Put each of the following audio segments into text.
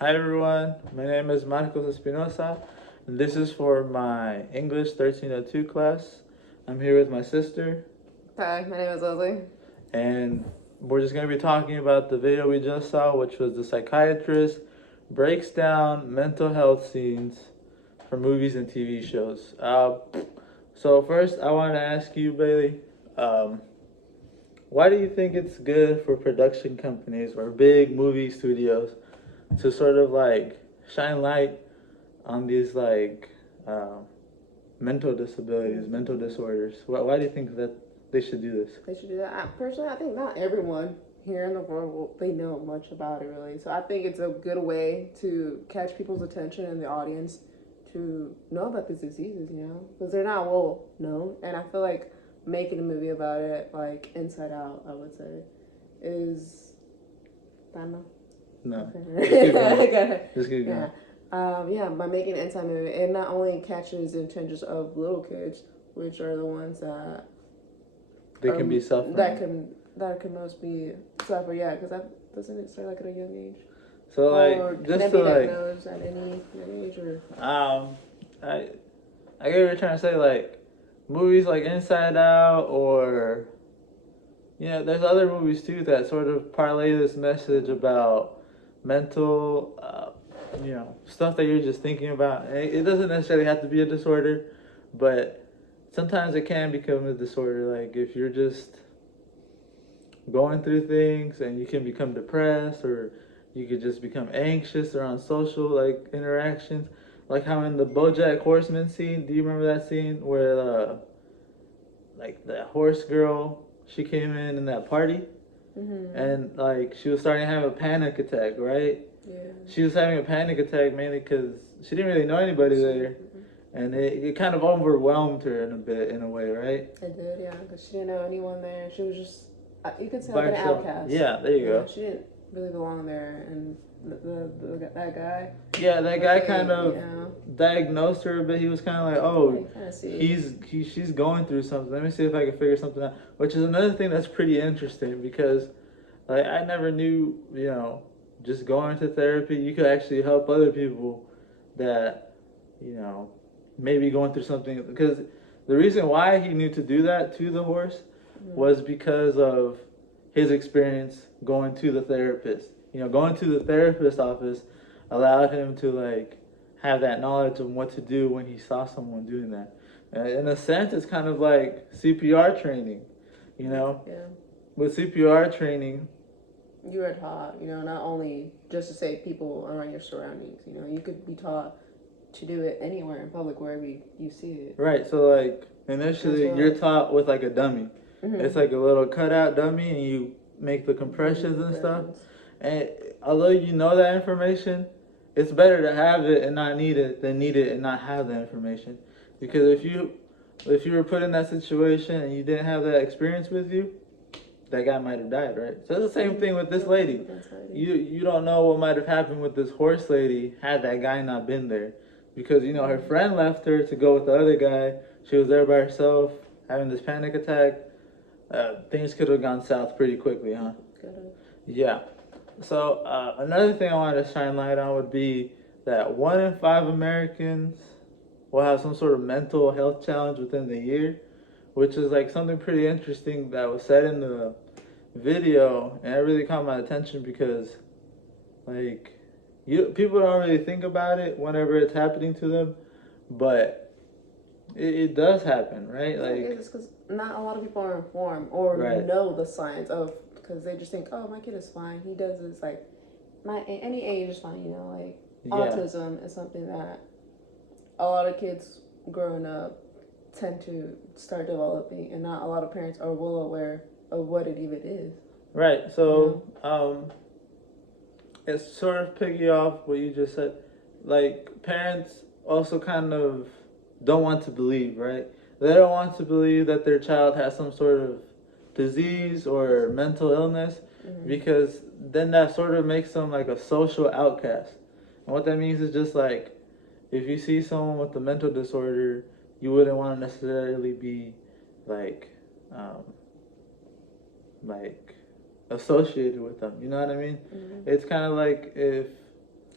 Hi everyone, my name is Marcos Espinosa, and this is for my English 1302 class. I'm here with my sister, Hi, my name is Leslie. and we're just going to be talking about the video we just saw, which was the psychiatrist breaks down mental health scenes for movies and TV shows. So first, I want to ask you, Bailey, um, why do you think it's good for production companies or big movie studios to sort of like shine light on these uh, mental disabilities, mental disorders? Why do you think that they should do this? They should do that. Personally, I think not everyone here in the world they know much about it really. So I think it's a good way to catch people's attention in the audience to know about these diseases, because they're not well known. And I feel like making a movie about it, like Inside Out, I would say, is I don't know. No, just keep going. Okay. Just keep going. Yeah, by making an inside movie, it not only catches the attention of little kids, which are the ones that They can be suffering. that can most be suffer. Yeah, because that doesn't it start like at a young age, So or like, can just it to be like, diagnosed at any young age, or I I get what you're trying to say. Like movies like Inside Out, or there's other movies too that sort of parlay this message about mental, stuff that you're just thinking about. It doesn't necessarily have to be a disorder, but sometimes it can become a disorder. Like if you're just going through things and you can become depressed, or you could just become anxious around social like interactions. Like how in the BoJack Horseman scene, do you remember that scene where like the horse girl, she came in that party, and like she was starting to have a panic attack, right? yeah, She was having a panic attack mainly because she didn't really know anybody there, and it kind of overwhelmed her in a way, right? it did, yeah, because she didn't know anyone there. She was just you could say By like an herself. outcast. Yeah, there you go. She didn't really belong there, and that guy. Yeah, that guy Really, kind of diagnosed her, but he was kind of like, oh, she's going through something. Let me see if I can figure something out. Which is another thing that's pretty interesting because, like, I never knew, just going to therapy, you could actually help other people that, you know, maybe going through something. Because the reason why he knew to do that to the horse was because of his experience going to the therapist. Going to the therapist office allowed him to like have that knowledge of what to do when he saw someone doing that. In a sense, it's kind of like CPR training. You know, Yeah. with CPR training, You are taught, not only just to save people around your surroundings. You could be taught to do it anywhere in public, wherever you see it. right? So like initially, you're taught with like a dummy. It's like a little cutout dummy, and you make the compressions and stuff. And although you know that information, it's better to have it and not need it than need it and not have the information. Because if you were put in that situation and you didn't have that experience with you, that guy might have died, right? So it's the same thing with this lady. You don't know what might have happened with this horse lady had that guy not been there. Because her friend left her to go with the other guy. She was there by herself, having this panic attack. Things could have gone south pretty quickly, huh? Yeah. So another thing I wanted to shine light on would be that 1 in 5 Americans will have some sort of mental health challenge within the year, which is like something pretty interesting that was said in the video, and it really caught my attention because like people don't really think about it whenever it's happening to them, but it does happen, right? Like it's because not a lot of people are informed or know the science of, because they just think, oh, my kid is fine. He does this like any age is fine. Like autism is something that a lot of kids growing up tend to start developing, and not a lot of parents are well aware of what it even is. Right. So it's sort of piggy off what you just said. Like parents also kind of don't want to believe, right? They don't want to believe that their child has some sort of disease or mental illness, because then that sort of makes them like a social outcast. And what that means is just like if you see someone with a mental disorder, you wouldn't want to necessarily be like um, like associated with them. You know what I mean? It's kind of like if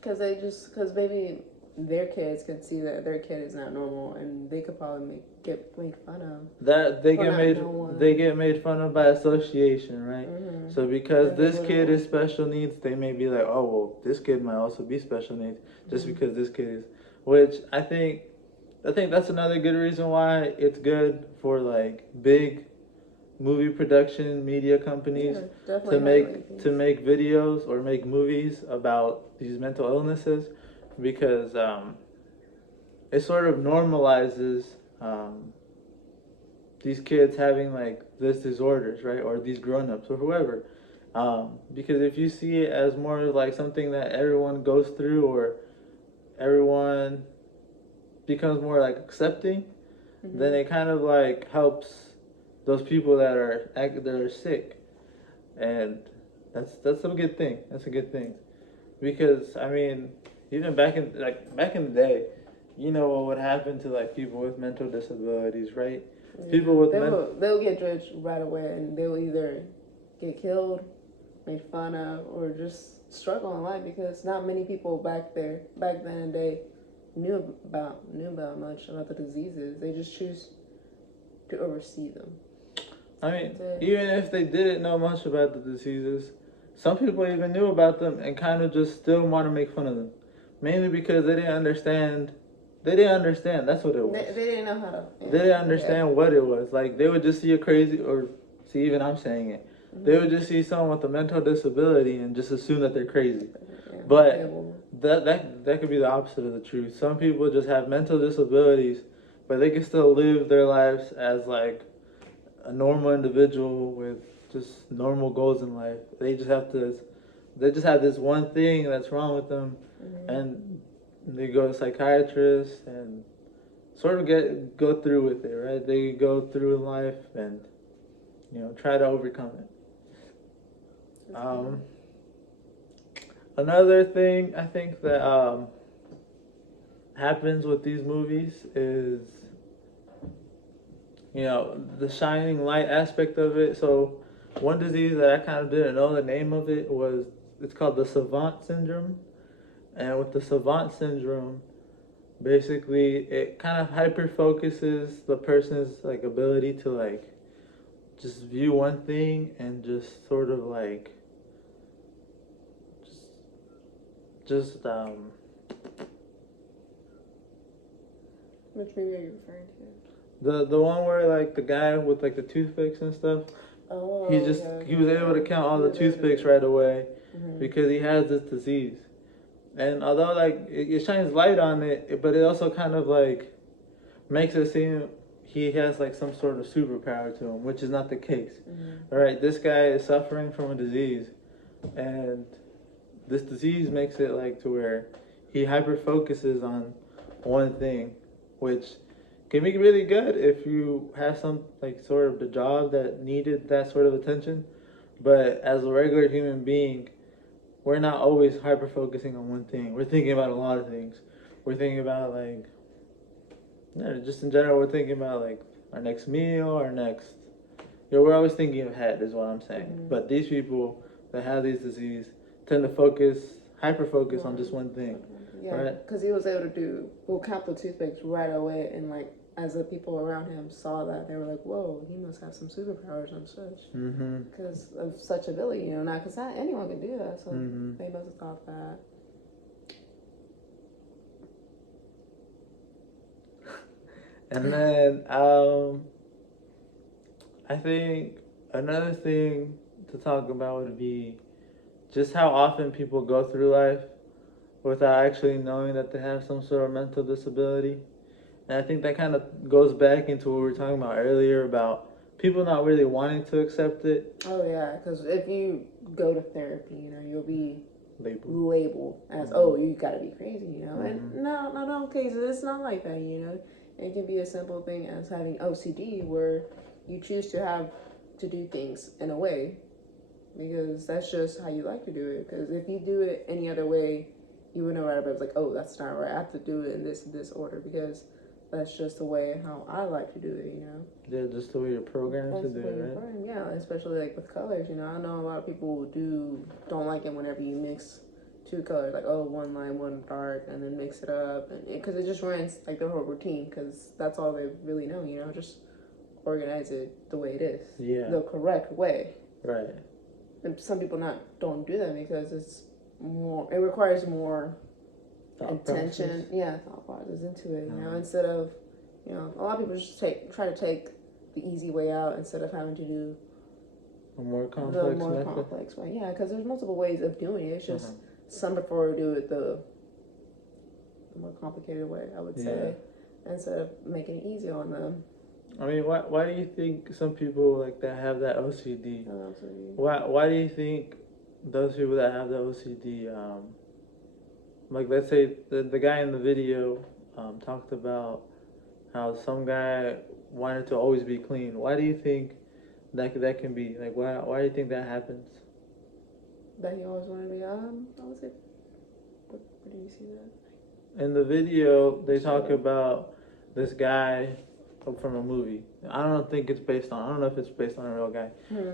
Because maybe their kids could see that their kid is not normal, and they could probably get made fun of. That they get made fun of by association, right? Mm-hmm. So because this kid is special needs, they may be like, oh well, this kid might also be special needs just because this kid is. Which I think that's another good reason why it's good for like big movie production media companies to make videos or make movies about these mental illnesses, because it sort of normalizes these kids having like this disorders, right, or these grown-ups or whoever, because if you see it as more like something that everyone goes through, or everyone becomes more like accepting, then it kind of like helps those people that are sick, and that's a good thing. That's a good thing, because I mean, even back in the day, you know what would happen to like people with mental disabilities, right? Yeah. People with they'll get judged right away, and they'll either get killed, made fun of, or just struggle in life, because not many people back then they knew about much about the diseases. They just choose to oversee them. I mean, even if they didn't know much about the diseases, some people even knew about them and kind of just still want to make fun of them, mainly because they didn't understand. They didn't understand. That's what it was. They didn't know how to. Yeah. They didn't understand what it was. Like, they would just see a crazy, or see, even I'm saying it. They would just see someone with a mental disability and just assume that they're crazy. Yeah. But that could be the opposite of the truth. Some people just have mental disabilities, but they can still live their lives as like a normal individual with just normal goals in life. They just have this one thing that's wrong with them, and they go to psychiatrists and sort of go through with it, right? They go through life and try to overcome it. Another thing I think that happens with these movies is the shining light aspect of it. So one disease that I kind of didn't know the name of it's called the savant syndrome. And with the savant syndrome, basically it kind of hyper focuses the person's like ability to like just view one thing and just sort of like just Which movie are you referring to? The one where like the guy with like the toothpicks and stuff. Oh, he was able to count all the toothpicks right away because he has this disease. And although like it shines light on it, but it also kind of like makes it seem he has like some sort of superpower to him, which is not the case. All right, this guy is suffering from a disease, and this disease makes it like to where he hyper focuses on one thing, which can be really good if you have some like sort of the job that needed that sort of attention. But as a regular human being, we're not always hyper focusing on one thing. We're thinking about a lot of things. We're thinking about like, just in general, we're thinking about like our next meal, our next. We're always thinking ahead, is what I'm saying. But these people that have these disease tend to hyper focus on just one thing. Yeah, right? Because he was able to count the toothpicks right away, and like as the people around him saw that, they were like, "Whoa, he must have some superpowers and such." Because of such ability, not because not anyone can do that. So they must have thought that. And then I think another thing to talk about would be just how often people go through life without actually knowing that they have some sort of mental disability. And I think that kind of goes back into what we were talking about earlier about people not really wanting to accept it. Oh, yeah, because if you go to therapy, you'll be labeled as, oh, you gotta be crazy, And no cases, it's not like that, It can be a simple thing as having OCD, where you choose to do things in a way because that's just how you like to do it. Because if you do it any other way, you wouldn't write about it like, oh, that's not right. I have to do it in this order because that's just the way how I like to do it, Yeah, just the way you're programmed to do it, right? Yeah, especially like with colors, I know a lot of people don't like it whenever you mix two colors, like, oh, one light, one dark, and then mix it up, and because it just ruins like their whole routine, because that's all they really know, you know, just organize it the way it is, the correct way. Right. And some people don't do that because it requires more attention. Yeah, thought process into it, you know, instead of, you know, a lot of people just try to take the easy way out instead of having to do a more complex way. Yeah, because there's multiple ways of doing it. It's just some prefer to do it the more complicated way, I would say, instead of making it easy on them. I mean, why do you think some people like that have that OCD? Why do you think those people that have the OCD, like let's say the guy in the video talked about how some guy wanted to always be clean. Why do you think that can be? Like, why do you think that happens? That he always wanted to be, I would say, where do you see that? In the video, they talk about this guy from a movie. I don't know if it's based on a real guy,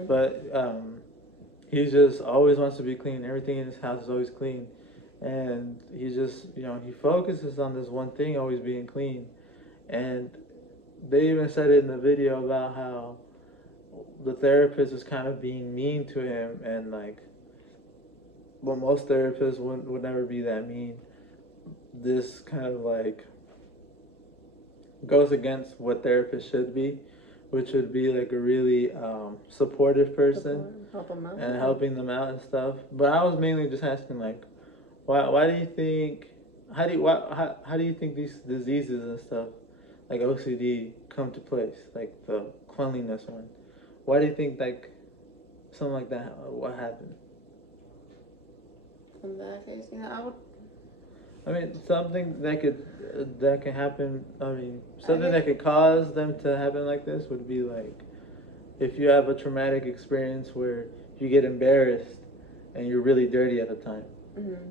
but he just always wants to be clean. Everything in his house is always clean, and he just, you know, he focuses on this one thing, always being clean. And they even said it in the video about how the therapist was kind of being mean to him, and like, well, most therapists would never be that mean. This kind of like goes against what therapists should be, which would be like a really supportive person and helping them out and stuff. But I was mainly just asking, like, why do you think, how do you think these diseases and stuff like OCD come to place, like the cleanliness one? Why do you think like something like that? What happened? In that case, I mean, something that can happen. I mean, something that could cause them to happen like this would be like if you have a traumatic experience where you get embarrassed and you're really dirty at the time,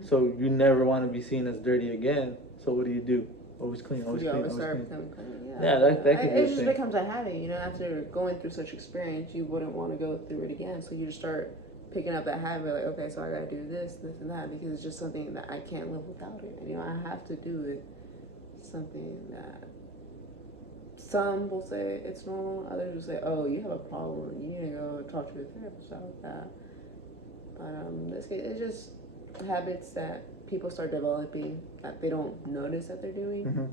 so you never want to be seen as dirty again. So what do? Always clean, always clean, always clean. Yeah, that could be it just becomes a habit, you know. After going through such experience, you wouldn't want to go through it again. So you just start picking up that habit, like, okay, so I gotta do this, and that, because it's just something that I can't live without it. And, you know, I have to do it. Something that some will say it's normal, others will say, oh, you have a problem, you need to go talk to a therapist about that. But in this case, it's just habits that people start developing that they don't notice that they're doing.